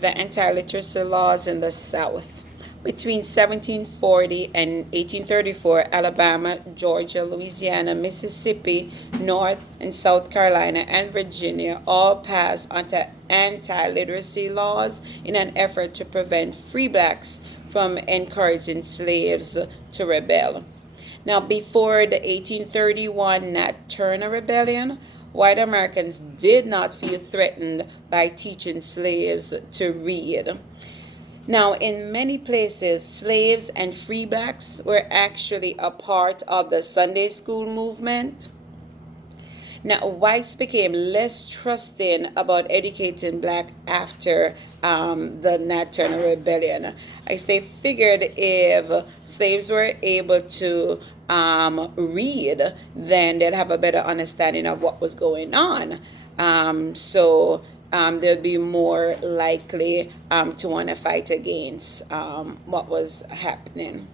The anti-literacy laws in the South. Between 1740 and 1834, Alabama, Georgia, Louisiana, Mississippi, North and South Carolina, and Virginia all passed anti-literacy laws in an effort to prevent free blacks from encouraging slaves to rebel. Now, before the 1831 Nat Turner Rebellion, white Americans did not feel threatened by teaching slaves to read. Now, in many places, slaves and free blacks were actually a part of the Sunday school movement. Now, whites became less trusting about educating black after the Nat Turner Rebellion. As they figured if slaves were able to read, then they'd have a better understanding of what was going on. So they'll be more likely to want to fight against what was happening.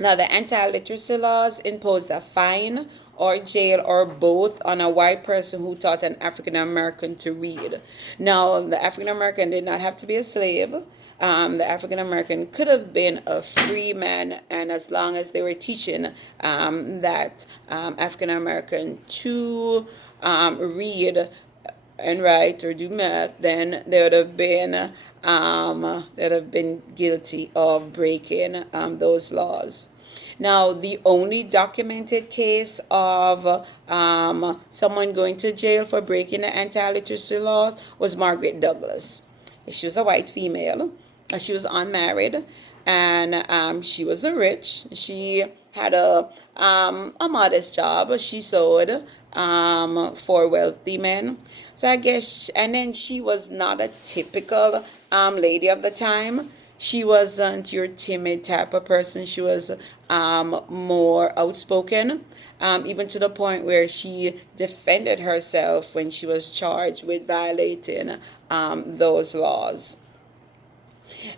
Now, the anti-literacy laws imposed a fine or jail or both on a white person who taught an African American to read. Now, the African American did not have to be a slave. The African American could have been a free man, and as long as they were teaching that African American to read and write or do math, then they would have been guilty of breaking those laws. Now, the only documented case of someone going to jail for breaking the anti-literacy laws was Margaret Douglas. She was a white female. She was unmarried, and she was a rich. She had a modest job. She sewed for wealthy men. So I guess, and then she was not a typical lady of the time. She wasn't your timid type of person. She was more outspoken, even to the point where she defended herself when she was charged with violating those laws.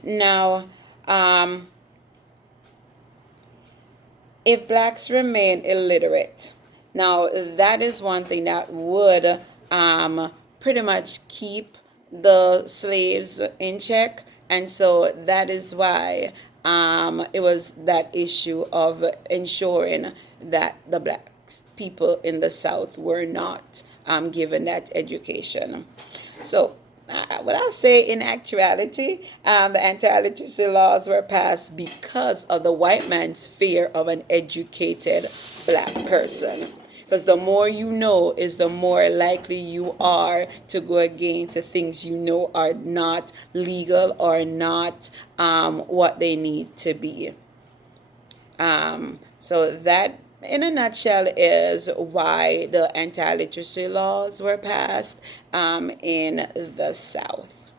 Now, if blacks remain illiterate, now that is one thing that would pretty much keep the slaves in check, and so that is why it was that issue of ensuring that the black people in the South were not given that education. So what I'll say in actuality, the anti-literacy laws were passed because of the white man's fear of an educated black person. Because the more you know is the more likely you are to go against the things you know are not legal or not what they need to be. So that, in a nutshell, is why the anti-literacy laws were passed in the South.